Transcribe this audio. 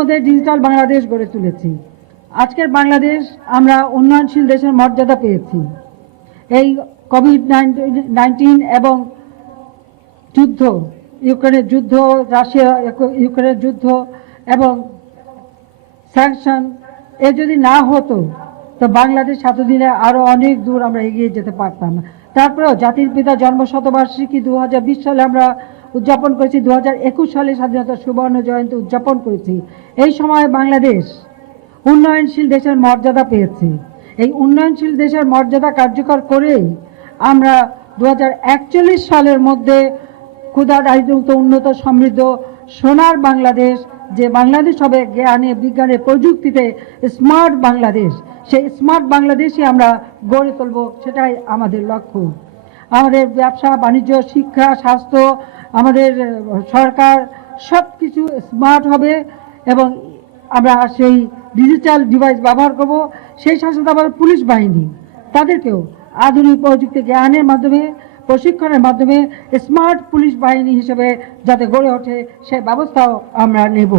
মধ্যে ডিজিটাল বাংলাদেশ গড়ে তুলেছি। আজকের বাংলাদেশ আমরা উন্নয়নশীল দেশের মর্যাদা পেয়েছি। এই কোভিড-19 এবং যুদ্ধ, ইউক্রেনের যুদ্ধ, রাশিয়া ইউক্রেনের যুদ্ধ এবং স্যাংশন যদি না হতো তো বাংলাদেশ এতদিনে আরও অনেক দূর আমরা এগিয়ে যেতে পারতাম। তারপরেও জাতির পিতা জন্মশতবার্ষিকী 2020 সালে আমরা উদযাপন করেছি, 2021 সালে স্বাধীনতা সুবর্ণ জয়ন্তী উদযাপন করেছি। এই সময় বাংলাদেশ উন্নয়নশীল দেশের মর্যাদা পেয়েছে। এই উন্নয়নশীল দেশের মর্যাদা কার্যকর করেই আমরা 2041 সালের মধ্যে ক্ষুধা দারিদ্রমুক্ত উন্নত সমৃদ্ধ সোনার বাংলাদেশ, যে বাংলাদেশ হবে জ্ঞানে বিজ্ঞানে প্রযুক্তিতে স্মার্ট বাংলাদেশ, সেই স্মার্ট বাংলাদেশই আমরা গড়ে তুলব, সেটাই আমাদের লক্ষ্য। আমাদের ব্যবসা বাণিজ্য শিক্ষা স্বাস্থ্য আমাদের সরকার সব কিছু স্মার্ট হবে এবং আমরা সেই ডিজিটাল ডিভাইস ব্যবহার করব। সেই সাথে সাথে আমাদের পুলিশ বাহিনী, তাদেরকেও আধুনিক প্রযুক্তি জ্ঞানের মাধ্যমে প্রশিক্ষণের মাধ্যমে স্মার্ট পুলিশ বাহিনী হিসেবে যাতে গড়ে ওঠে সে ব্যবস্থাও আমরা নেব।